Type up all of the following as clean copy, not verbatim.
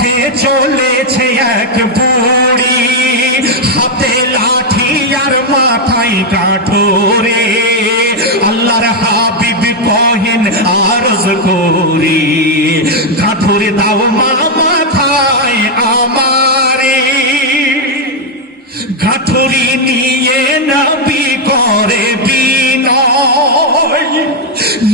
পথে চলেছে এক বুড়ি, হাতে লাঠি আর মাথায় কাঠোরে। আল্লাহর হাবিব কহেন আরজ করি, কাঠোরে দাও মা মাথায় আমারে। কাঠুরি নিয়ে নবী করে বিনয়,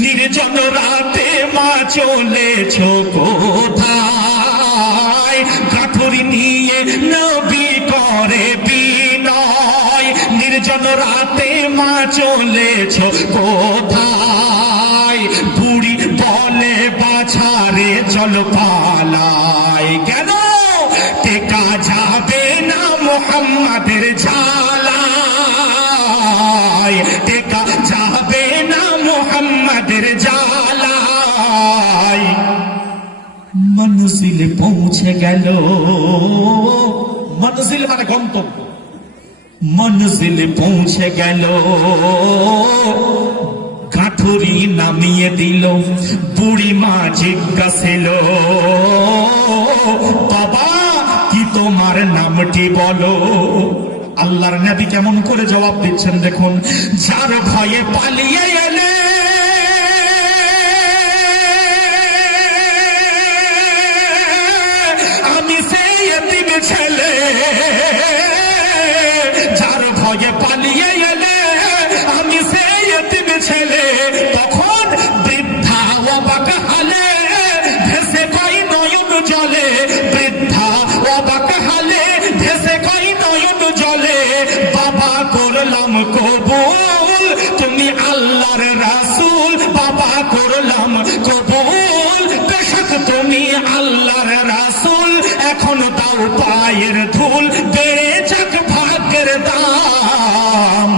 নির্জন রাতে মা চলেছ কোথায়? কাঠুরি নিয়ে নবী করে বিনয়, নির্জন রাতে মা চলেছ কোথায়? বুড়ি বলে বাছারে চল পালাই, কেন টেকা যাবে না মুহাম্মাদের ঝালায়, টেকা যাবে না মুহাম্মাদের ঝালায়। মনজিল পৌঁছে গেল, মনজিল মানে গন্তব্য, মনজিল পৌঁছে গেল। কাঠুরি নামিয়ে দিল, বুড়ি মা জিজ্ঞাসিল, বাবা কি তোমার নামটি বলো? আল্লাহর নবী কেমন করে জবাব দিচ্ছেন দেখুন, যার ভয়ে পালিয়ে এলে আমি সেই এতিম ছেলে, যার ভয়ে পালিয়ে এলে আমি সেই এতিম ছেলে। তখন বৃদ্ধা অবাক হালে ভেসে কই নয়ন জলে, বৃদ্ধা অবাক হালে ভেসে কই নয়ন জলে। বাবা করলাম কবুল তুমি আল্লাহর রাসূল, বাবা করলাম কবুল বেশক তুমি আল্লাহর রাসূল। এখন দাও পায়ের ধুল, বেড়ে যাক ভাগ্যের দাম।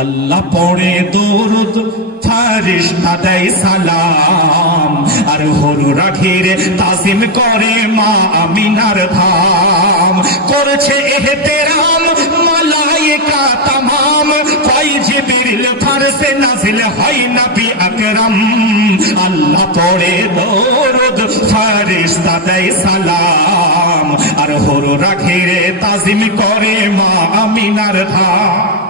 আল্লাহ পড়ে দরুদ, ফেরেশতা দেয় সালাম, আর হুররা ঘিরে তাজিম করে মা আমিনার ধাম। করছে এহতেরাম মালায়েকা তামাম, কয় জিবরিল ফারসে নাজিল হয় নবী আকরাম। আল্লাহ পড়ে দরুদ, ফেরেশতা দেয় সালাম, আর হুররা ঘিরে তাজিম করে মা আমিনার ধাম।